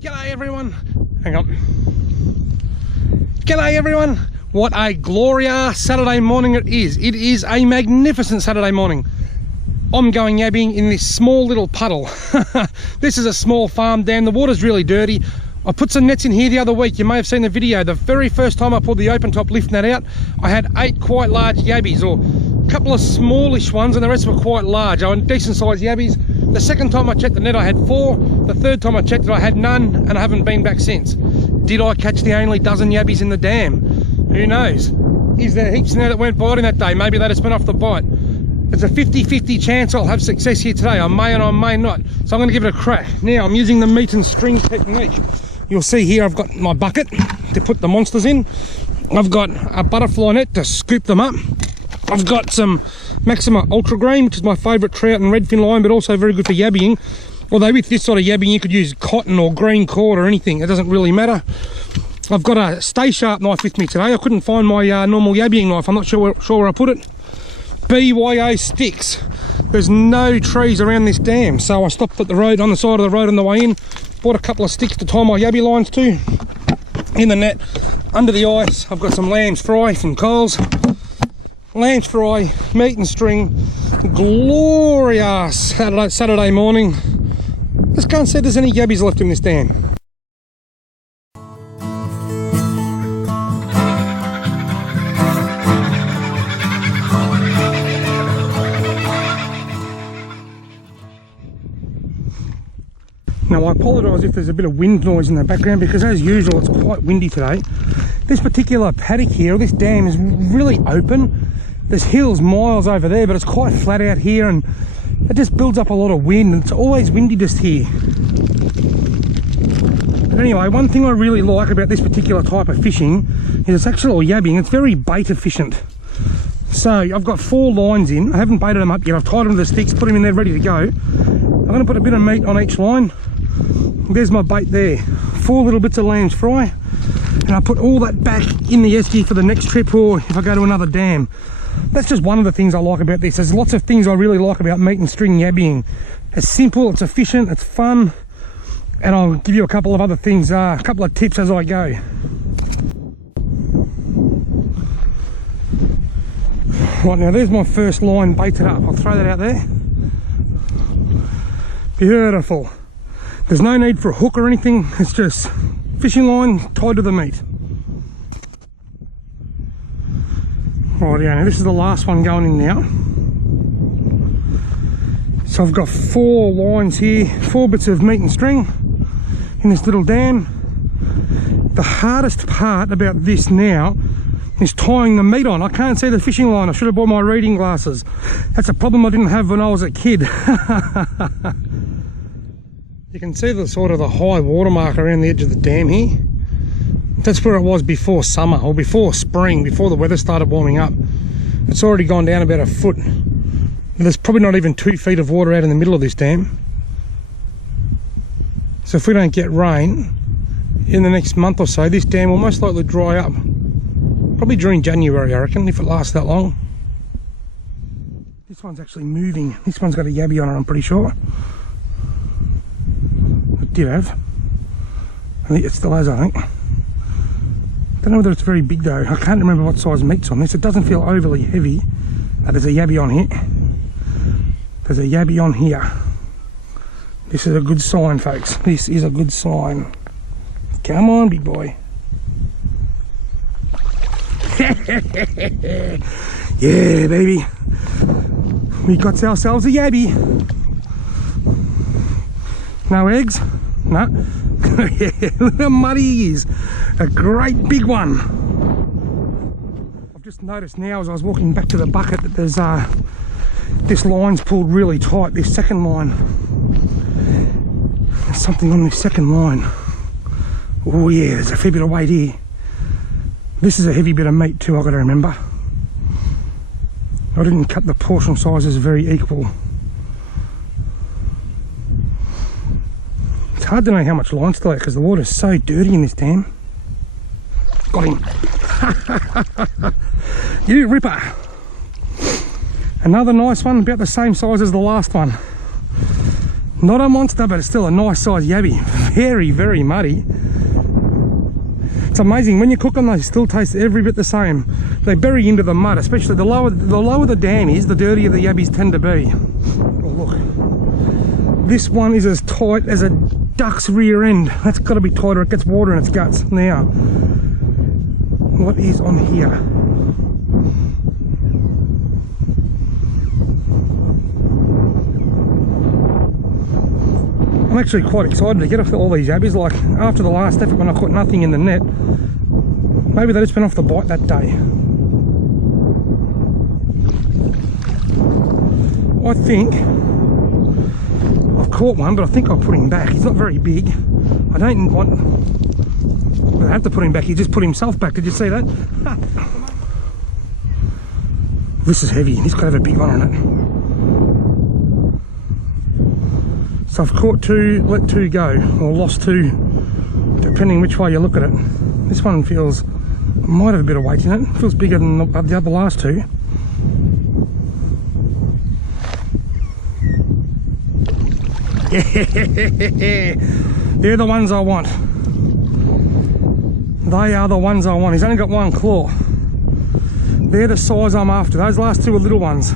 G'day everyone. Hang on. G'day everyone. What a glorious Saturday morning it is. It is a magnificent Saturday morning. I'm going yabbying in this small little puddle. This is a small farm dam. The water's really dirty. I put some nets in here the other week. You may have seen the video. The very first time I pulled the open top lift net out, I had 8 quite large yabbies, or a couple of smallish ones, and the rest were quite large. I had decent sized yabbies. The second time I checked the net, I had 4. The third time I checked it, I had none, and I haven't been back since. Did I catch the only dozen yabbies in the dam? Who knows? Is there heaps now that weren't biting that day? Maybe they just went off the bite. It's a 50-50 chance I'll have success here today. I may and I may not. So I'm going to give it a crack. Now I'm using the meat and string technique. You'll see here I've got my bucket to put the monsters in. I've got a butterfly net to scoop them up. I've got some Maxima Ultra Green, which is my favourite trout and redfin line, but also very good for yabbying. Although with this sort of yabbying you could use cotton or green cord or anything. It doesn't really matter. I've got a Stay Sharp knife with me today. I couldn't find my normal yabbying knife. I'm not sure where I put it. BYO sticks. There's no trees around this dam, so I stopped at the road, on the side of the road on the way in, bought a couple of sticks to tie my yabby lines to. In the net, under the ice, I've got some lamb's fry from Coles. Lamb's fry, meat and string, glorious Saturday morning. Let's go and see if there's any yabbies left in this dam. Now I apologise if there's a bit of wind noise in the background, because as usual it's quite windy today. This particular paddock here, this dam, is really open. There's hills miles over there, but it's quite flat out here, and it just builds up a lot of wind, and it's always windy just here. But anyway, one thing I really like about this particular type of fishing is it's actually yabbying. It's very bait efficient. So I've got 4 lines in. I haven't baited them up yet. I've tied them to the sticks, put them in there ready to go. I'm going to put a bit of meat on each line. There's my bait there. 4 little bits of lamb's fry, and I put all that back in the esky for the next trip, or if I go to another dam. That's just one of the things I like about this. There's lots of things I really like about meat and string yabbying. It's simple, it's efficient, it's fun, and I'll give you a couple of other things, a couple of tips as I go. Right, now there's my first line baited up. I'll throw that out there. Beautiful. There's no need for a hook or anything. It's just fishing line tied to the meat. Right, now this is the last one going in now. So I've got 4 lines here, 4 bits of meat and string in this little dam. The hardest part about this now is tying the meat on. I can't see the fishing line. I should have bought my reading glasses. That's a problem I didn't have when I was a kid. You can see the sort of the high water mark around the edge of the dam here. That's where it was before summer, or before spring, before the weather started warming up. It's already gone down about 1 foot. There's probably not even 2 feet of water out in the middle of this dam. So if we don't get rain in the next month or so, this dam will most likely dry up. Probably during January, I reckon, if it lasts that long. This one's actually moving. This one's got a yabby on it, I'm pretty sure. It did have. I think it still has, I think. Don't know whether it's very big though. I can't remember what size meat's on this. It doesn't feel overly heavy. But there's a yabby on here. There's a yabby on here. This is a good sign, folks. This is a good sign. Come on, big boy. Yeah, baby. We got ourselves a yabby. No eggs? No. Look how muddy he is. A great big one. I've just noticed now as I was walking back to the bucket that there's this line's pulled really tight, this second line. There's something on this second line. Oh yeah, there's a fair bit of weight here. This is a heavy bit of meat too, I've got to remember. I didn't cut the portion sizes very equal. It's hard to know how much line's still out because the water's so dirty in this dam. Got him. You ripper. Another nice one, about the same size as the last one. Not a monster, but it's still a nice size yabby. very, very muddy. It's amazing, when you cook them they still taste every bit the same. They bury into the mud, especially the lower the dam is, the dirtier the yabbies tend to be. Oh look, this one is as tight as a duck's rear end. That's got to be tighter, it gets water in its guts. Now, what is on here? I'm actually quite excited to get off all these yabbies. Like after the last effort when I caught nothing in the net, maybe they just been off the bite that day. I think I've caught one, but I think I'll put him back. He's not very big. I don't want, I have to put him back. He just put himself back. Did you see that? This is heavy. He's got to have a big one on it. So I've caught two, let two go, or lost two, depending which way you look at it. This one feels, might have a bit of weight in it. Feels bigger than the other last two. Yeah, they're the ones I want. They are the ones I want. He's only got one claw. They're the size I'm after. Those last two are little ones.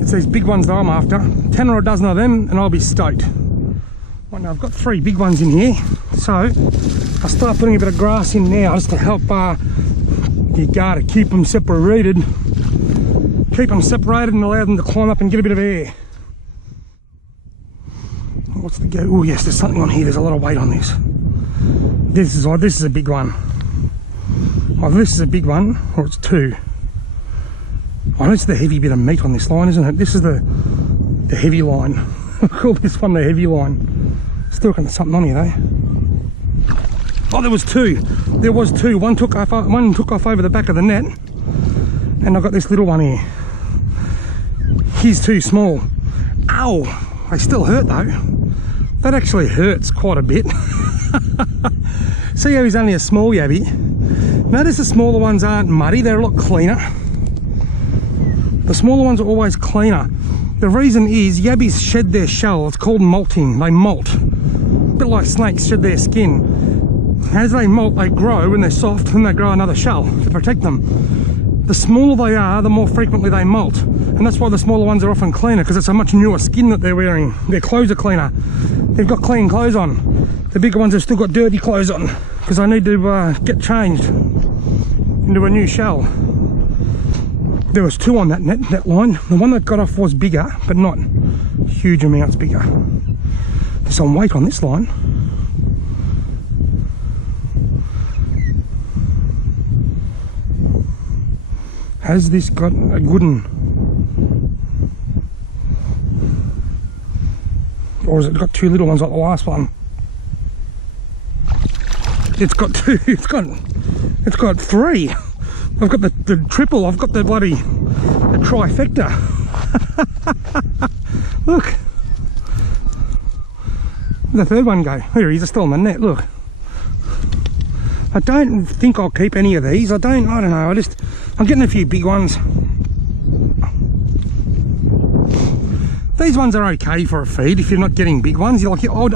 It's these big ones that I'm after. 10 or a dozen of them and I'll be stoked. Right, now I've got 3 big ones in here, so I'll start putting a bit of grass in now just to help you gotta keep them separated. Keep them separated and allow them to climb up and get a bit of air. What's the go? Oh yes, there's something on here. There's a lot of weight on this. This is a big one. Either this is a big one or it's 2. Oh, this is the heavy bit of meat on this line, isn't it? This is the heavy line. I call this one the heavy line. Still got something on here though. Oh, there was 2. There was 2. One took off over the back of the net, and I've got this little one here. He's too small. Ow! They still hurt though. That actually hurts quite a bit. See how he's only a small yabby? Notice the smaller ones aren't muddy, they're a lot cleaner. The smaller ones are always cleaner. The reason is yabbies shed their shell. It's called molting. They molt. A bit like snakes shed their skin. As they molt, they grow and they're soft, and they grow another shell to protect them. The smaller they are, the more frequently they molt. And that's why the smaller ones are often cleaner, because it's a much newer skin that they're wearing. Their clothes are cleaner. They've got clean clothes on. The bigger ones have still got dirty clothes on, because they need to get changed into a new shell. There was 2 on that line. The one that got off was bigger, but not huge amounts bigger. There's some weight on this line. Has this got a good one? Or has it got 2 little ones like the last one? It's got 2. It's got 3. I've got the triple. I've got the bloody trifecta. Look. The third one go. Here he is, still on the net. Look. I don't think I'll keep any of these. I don't know. I'm getting a few big ones. These ones are okay for a feed if you're not getting big ones. I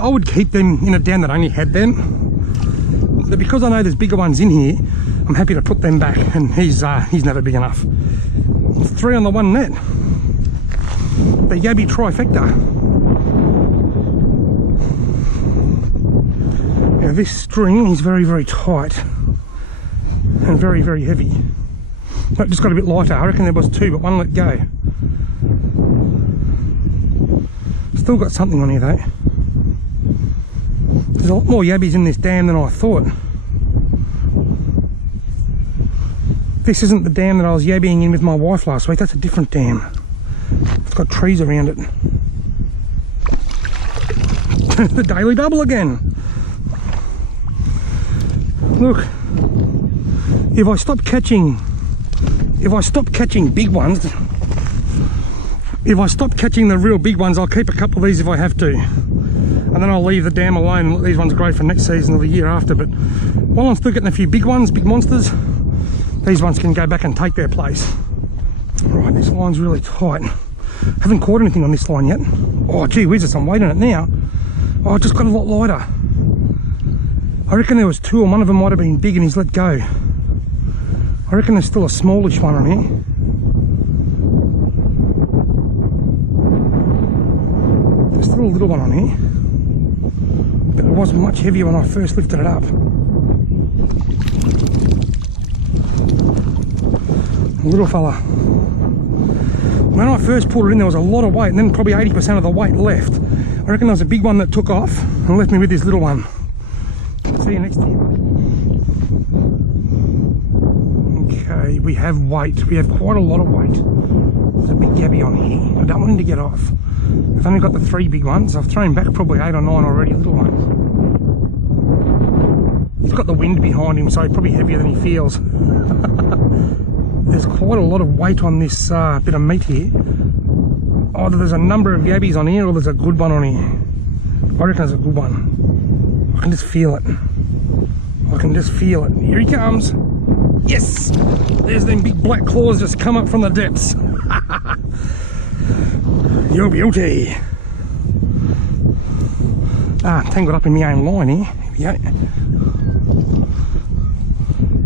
would keep them in a dam that only had them. But because I know there's bigger ones in here, I'm happy to put them back, and he's never big enough. 3 on the one net. The yabby trifecta. Now this string is very, very tight and very, very heavy. That just got a bit lighter. I reckon there was 2, but 1 let go. Still got something on here though. There's a lot more yabbies in this dam than I thought. This isn't the dam that I was yabbying in with my wife last week. That's a different dam. It's got trees around it. The daily double again. Look, if I stop catching big ones, if I stop catching the real big ones, I'll keep a couple of these if I have to, and then I'll leave the dam alone and let these ones grow for next season or the year after. But while I'm still getting a few big ones, big monsters, these ones can go back and take their place. Right, this line's really tight. Haven't caught anything on this line yet. Oh gee whiz, there's some weight on it now. Oh, it just got a lot lighter. I reckon there was two, and one of them might have been big and he's let go. I reckon there's still a smallish one on here. There's still a little one on here, but it was much heavier when I first lifted it up. A little fella. When I first pulled it in, there was a lot of weight, and then probably 80% of the weight left. I reckon there was a big one that took off and left me with this little one. See you next year. Okay, we have weight. We have quite a lot of weight. There's a big yabby on here. I don't want him to get off. I've only got the 3 big ones. I've thrown back probably 8 or 9 already, little ones. He's got the wind behind him, so he's probably heavier than he feels. There's quite a lot of weight on this bit of meat here. Either there's a number of yabbies on here or there's a good one on here. I reckon there's a good one. I can just feel it. I can just feel it. Here he comes. Yes! There's them big black claws just come up from the depths. You're beauty. Tangled up in my own line here. Here we go.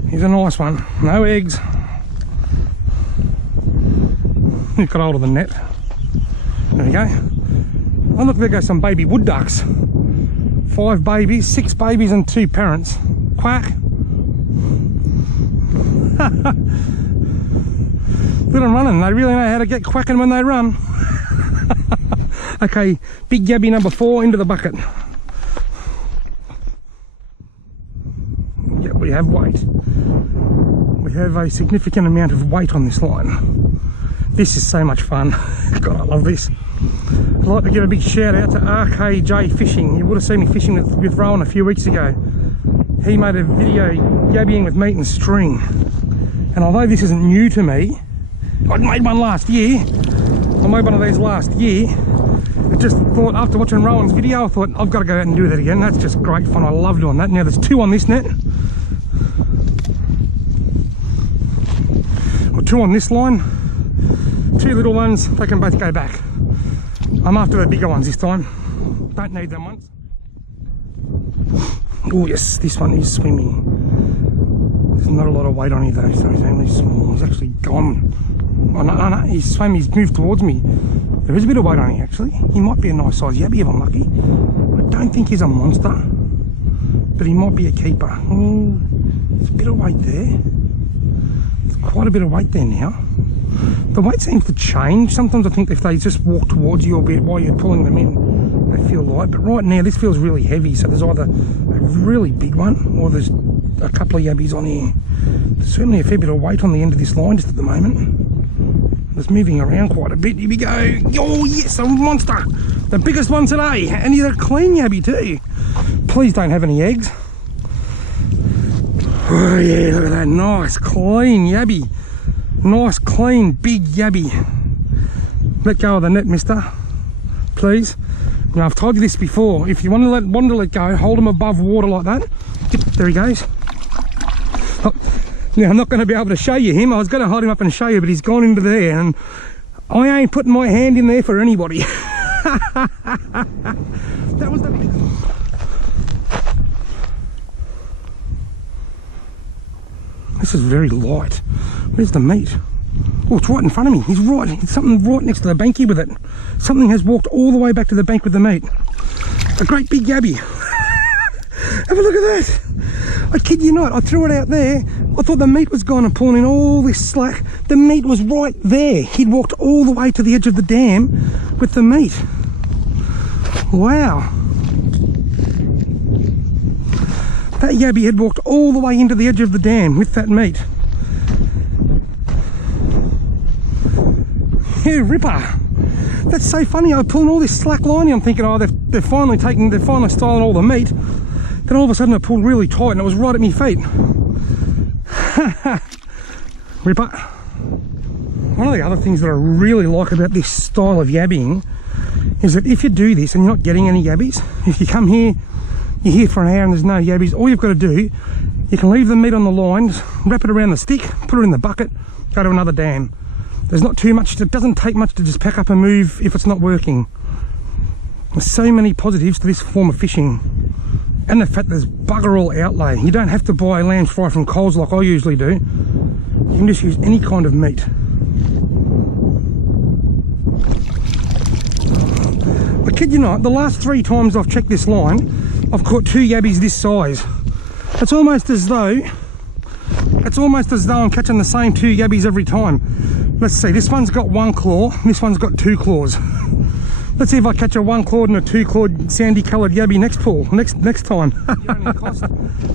Here's a nice one. No eggs. He's got hold of the net. There we go. Oh look, there goes some baby wood ducks. 5 babies, 6 babies and 2 parents. Quack. Look at them running. They really know how to get quacking when they run. Okay, big yabby number 4 into the bucket. Yep, we have weight. We have a significant amount of weight on this line. This is so much fun. God, I love this. I'd like to give a big shout out to RKJ Fishing. You would have seen me fishing with Rowan a few weeks ago. He made a video yabbying with meat and string. And although this isn't new to me, I made one last year. I made one of these last year. I just thought, after watching Rowan's video, I thought, I've got to go out and do that again. That's just great fun. I love doing that. Now there's 2 on this net. Or 2 on this line. 2 little ones, they can both go back. I'm after the bigger ones this time. Don't need them ones. Oh yes, this one is swimming. There's not a lot of weight on it though, so he's only small. He's actually gone. Oh no, he's swam, he's moved towards me. There is a bit of weight on him actually. He might be a nice size yabby if I'm lucky. I don't think he's a monster, but he might be a keeper. Oh, there's a bit of weight there. There's quite a bit of weight there now. The weight seems to change. Sometimes I think if they just walk towards you a bit while you're pulling them in, they feel light. But right now this feels really heavy, so there's either a really big one or there's a couple of yabbies on here. There's certainly a fair bit of weight on the end of this line just at the moment. It's moving around quite a bit. Here we go. Oh yes, a monster. The biggest one today. And he's a clean yabby too. Please don't have any eggs. Oh yeah, look at that. Nice clean yabby. Nice clean big yabby. Let go of the net, mister, please. Now I've told you this before, if you want to let go, hold them above water like that. Yep, there he goes. Oh, now I'm not going to be able to show you him. I was going to hold him up and show you, but he's gone into there and I ain't putting my hand in there for anybody. That was the big... This is very light. Where's the meat? Oh, it's right in front of me. He's right. It's something right next to the banky with it. Something has walked all the way back to the bank with the meat. A great big yabby. Have a look at that. I kid you not. I threw it out there. I thought the meat was gone and pulling in all this slack. The meat was right there. He'd walked all the way to the edge of the dam with the meat. Wow. That yabby had walked all the way into the edge of the dam with that meat. Yeah, ripper. That's so funny. I was pulling all this slack lining. I'm thinking, oh, they're finally styling all the meat. Then all of a sudden it pulled really tight and it was right at my feet. Ripper. One of the other things that I really like about this style of yabbying is that if you do this and you're not getting any yabbies, if you come here, you're here for an hour and there's no yabbies, all you've got to do, you can leave the meat on the line, just wrap it around the stick, put it in the bucket, go to another dam. There's not too much, it doesn't take much to just pack up and move if it's not working. There's so many positives to this form of fishing. And the fact there's bugger all outlay. You don't have to buy lamb's fry from Coles like I usually do. You can just use any kind of meat. I kid you not, the last 3 times I've checked this line, I've caught 2 yabbies this size. It's almost as though I'm catching the same 2 yabbies every time. Let's see, this one's got 1 claw, this one's got 2 claws. Let's see if I catch a 1-clawed and a 2-clawed sandy coloured yabby next pull, next time.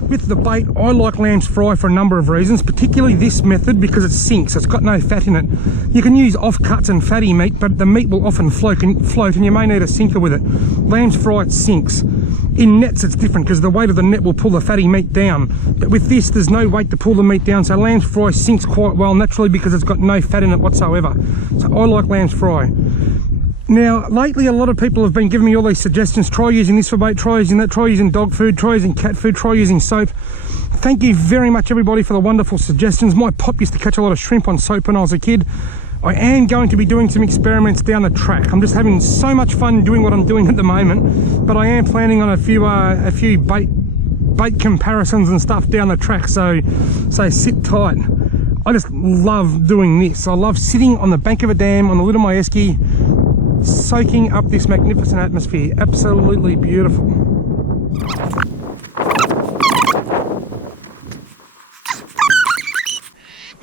With the bait, I like lamb's fry for a number of reasons, particularly this method because it sinks, it's got no fat in it. You can use offcuts and fatty meat, but the meat will often float and you may need a sinker with it. Lamb's fry, it sinks. In nets it's different because the weight of the net will pull the fatty meat down, but with this there's no weight to pull the meat down, so lamb's fry sinks quite well naturally because it's got no fat in it whatsoever. So I like lamb's fry. Now, lately a lot of people have been giving me all these suggestions. Try using this for bait, try using that, try using dog food, try using cat food, try using soap. Thank you very much everybody for the wonderful suggestions. My pop used to catch a lot of shrimp on soap when I was a kid. I am going to be doing some experiments down the track. I'm just having so much fun doing what I'm doing at the moment, but I am planning on a few bait comparisons and stuff down the track, so sit tight. I just love doing this. I love sitting on the bank of a dam on the lid of my esky, soaking up this magnificent atmosphere. Absolutely beautiful.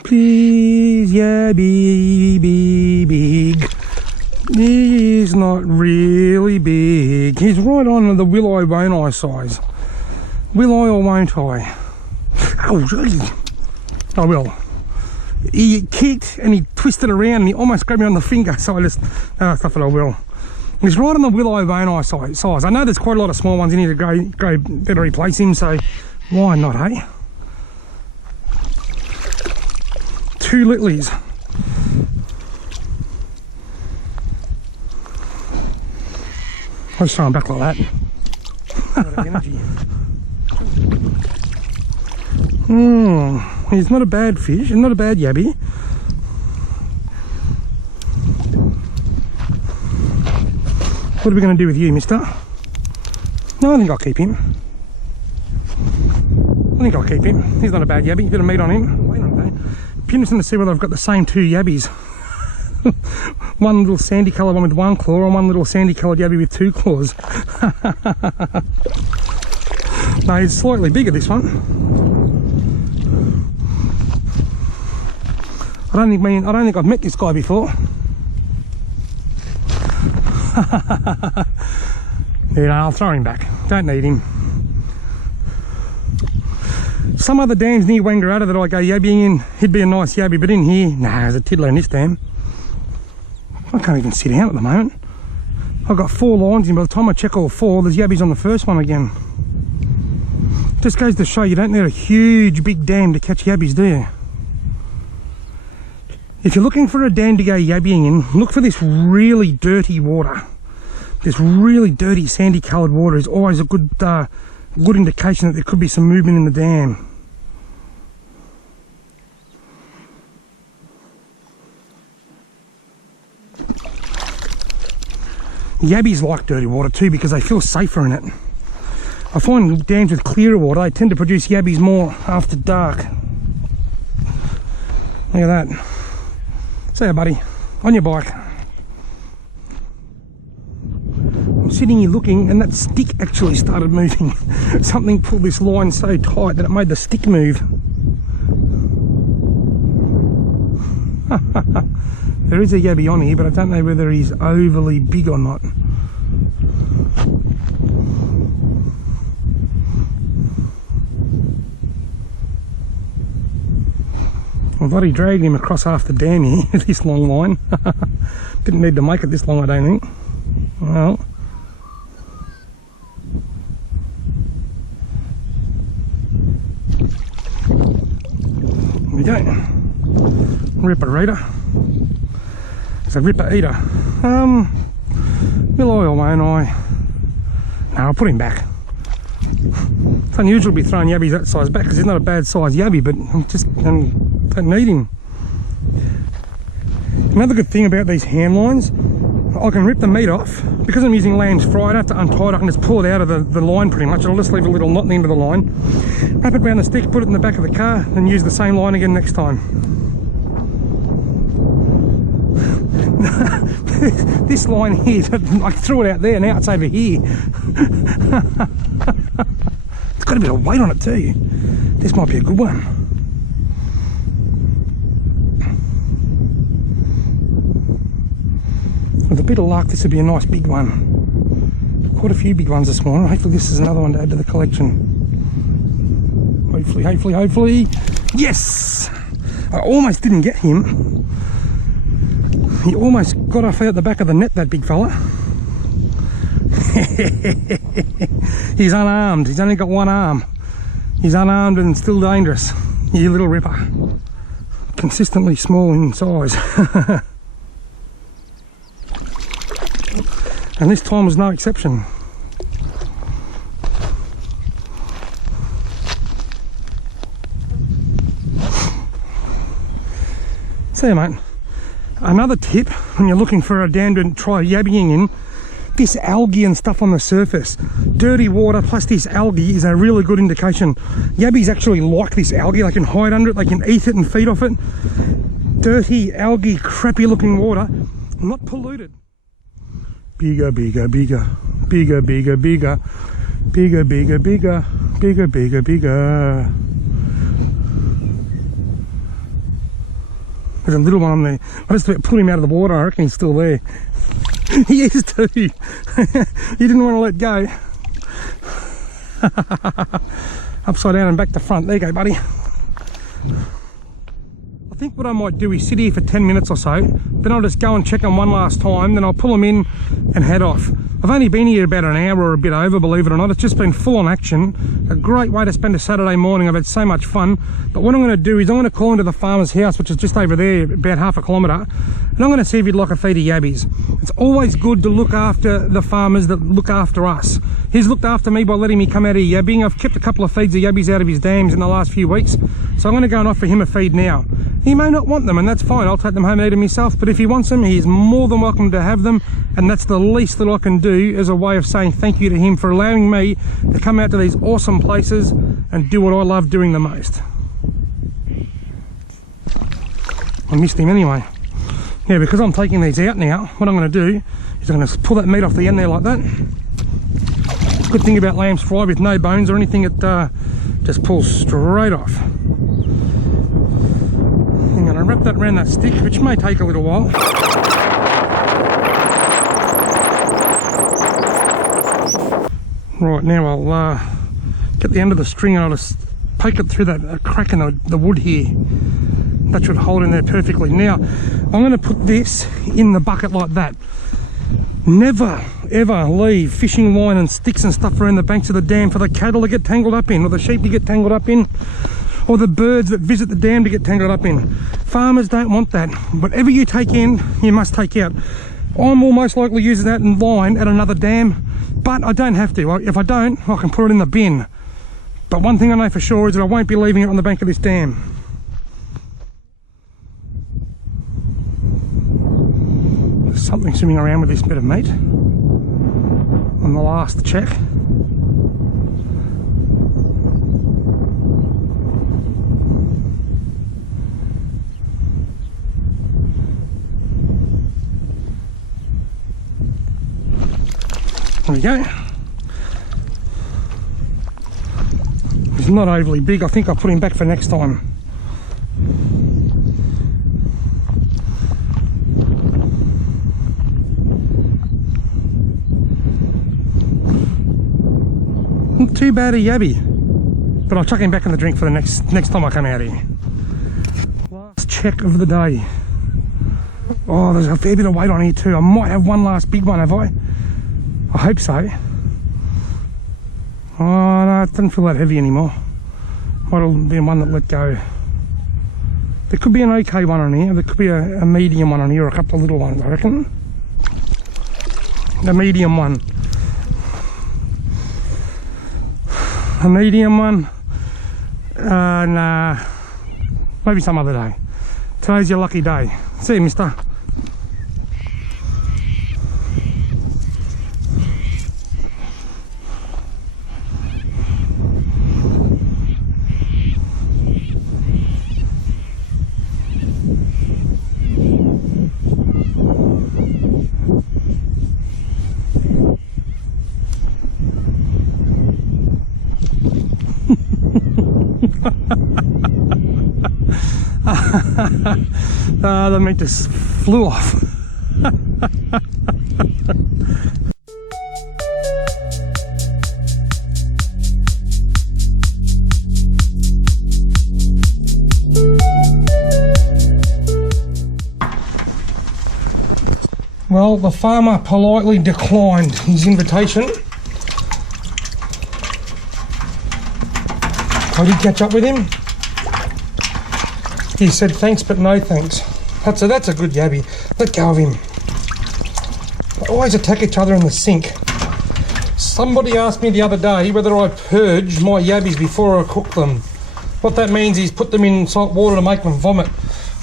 Please, yabby, be big. He's not really big. He's right on the will I, won't I size. Will I or won't I? Oh, gee. I will. He kicked and he twisted around and he almost grabbed me on the finger, so I just, I thought I will. He's right on the will I, won't I size. I know there's quite a lot of small ones in here to go better replace him, so why not, eh? 2 littlies. I'll just throw him back like that. He's not a bad fish, and not a bad yabby. What are we going to do with you, mister? No, I think I'll keep him. He's not a bad yabby. Bit of meat on him. Wait on that. Be interesting to see whether I've got the same 2 yabbies. One little sandy coloured one with 1 claw and one little sandy coloured yabby with 2 claws. No, he's slightly bigger, this one. I don't think I've met this guy before. Yeah, I'll throw him back. Don't need him. Some other dams near Wangaratta that I go yabbying in, he'd be a nice yabby, but in here, nah, there's a tiddler in this dam. I can't even sit down at the moment. I've got 4 lines in. By the time I check all 4, there's yabbies on the first one again. Just goes to show you don't need a huge big dam to catch yabbies, do you? If you're looking for a dam to go yabbying in, look for this really dirty water. This really dirty sandy coloured water is always a good indication that there could be some movement in the dam. Yabbies like dirty water too because they feel safer in it. I find dams with clearer water, they tend to produce yabbies more after dark. Look at that. See ya, buddy. On your bike. I'm sitting here looking and that stick actually started moving. Something pulled this line so tight that it made the stick move. There is a yabby on here, but I don't know whether he's overly big or not. I've bloody dragged him across half the dam here with this long line. Didn't need to make it this long, I don't think. Well, here we go. Ripper eater. It's a ripper eater. Will I or won't I? No, I'll put him back. It's unusual to be throwing yabbies that size back because he's not a bad size yabby, but I don't need him. Another good thing about these ham lines I can rip the meat off. Because I'm using lamb's fry, I don't have to untie it. I can just pull it out of the line pretty much. I'll just leave a little knot in the end of the line, wrap it around the stick, put it in the back of the car, and use the same line again next time. This line here, I threw it out there, now it's over here. It's got a bit of weight on it too. This might be a good one. With a bit of luck, this would be a nice big one. Quite a few big ones this morning. Hopefully this is another one to add to the collection. Hopefully. Yes! I almost didn't get him. He almost got off out the back of the net, that big fella. He's unarmed. He's only got one arm. He's unarmed and still dangerous. You little ripper. Consistently small in size. And this time was no exception. So mate, another tip when you're looking for a dam to try yabbying in, this algae and stuff on the surface. Dirty water plus this algae is a really good indication. Yabbies actually like this algae. They can hide under it, they can eat it and feed off it. Dirty, algae, crappy looking water, not polluted. Bigger. There's a little one on there. I just put him out of the water. I reckon he's still there. He is too. You didn't want to let go. Upside down and back to front. There you go, buddy. I think what I might do is sit here for 10 minutes or so, then I'll just go and check them one last time, then I'll pull them in and head off. I've only been here about an hour or a bit over, believe it or not. It's just been full on action. A great way to spend a Saturday morning. I've had so much fun. But what I'm going to do is I'm going to call into the farmer's house, which is just over there, about half a kilometre, and I'm going to see if he'd like a feed of yabbies. It's always good to look after the farmers that look after us. He's looked after me by letting me come out here yabbying. I've kept a couple of feeds of yabbies out of his dams in the last few weeks, so I'm going to go and offer him a feed now. He may not want them, and that's fine. I'll take them home and eat them myself, but if he wants them, he's more than welcome to have them, and that's the least that I can do as a way of saying thank you to him for allowing me to come out to these awesome places and do what I love doing the most. I missed him anyway. Yeah, because I'm taking these out now, what I'm going to do is I'm going to pull that meat off the end there like that. Good thing about lamb's fry with no bones or anything, it just pulls straight off. I'm going to wrap that around that stick, which may take a little while. Right, now I'll get the end of the string and I'll just poke it through that crack in the wood here. That should hold in there perfectly. Now, I'm going to put this in the bucket like that. Never, ever leave fishing line and sticks and stuff around the banks of the dam for the cattle to get tangled up in, or the sheep to get tangled up in, or the birds that visit the dam to get tangled up in. Farmers don't want that. Whatever you take in, you must take out. I will most likely use that in line at another dam, but I don't have to. If I don't, I can put it in the bin. But one thing I know for sure is that I won't be leaving it on the bank of this dam. There's something swimming around with this bit of meat on the last check. There we go. He's not overly big. I think I'll put him back for next time. Not too bad a yabby, but I'll chuck him back in the drink for the next time I come out here. Last check of the day. Oh, there's a fair bit of weight on here too. I might have one last big one, have I? I hope so. Oh no, it doesn't feel that heavy anymore. Might be one that let go. There could be an okay one on here. There could be a medium one on here, or a couple of little ones, I reckon. A medium one. A medium one. Nah. Maybe some other day. Today's your lucky day. See you, mister. The meat just flew off. Well, the farmer politely declined his invitation. I did catch up with him. He said thanks but no thanks. That's a good yabby. Let go of him. They always attack each other in the sink. Somebody asked me the other day whether I purge my yabbies before I cook them. What that means is put them in salt water to make them vomit.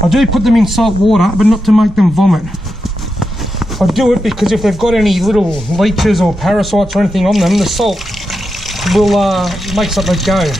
I do put them in salt water, but not to make them vomit. I do it because if they've got any little leeches or parasites or anything on them, the salt will make something go.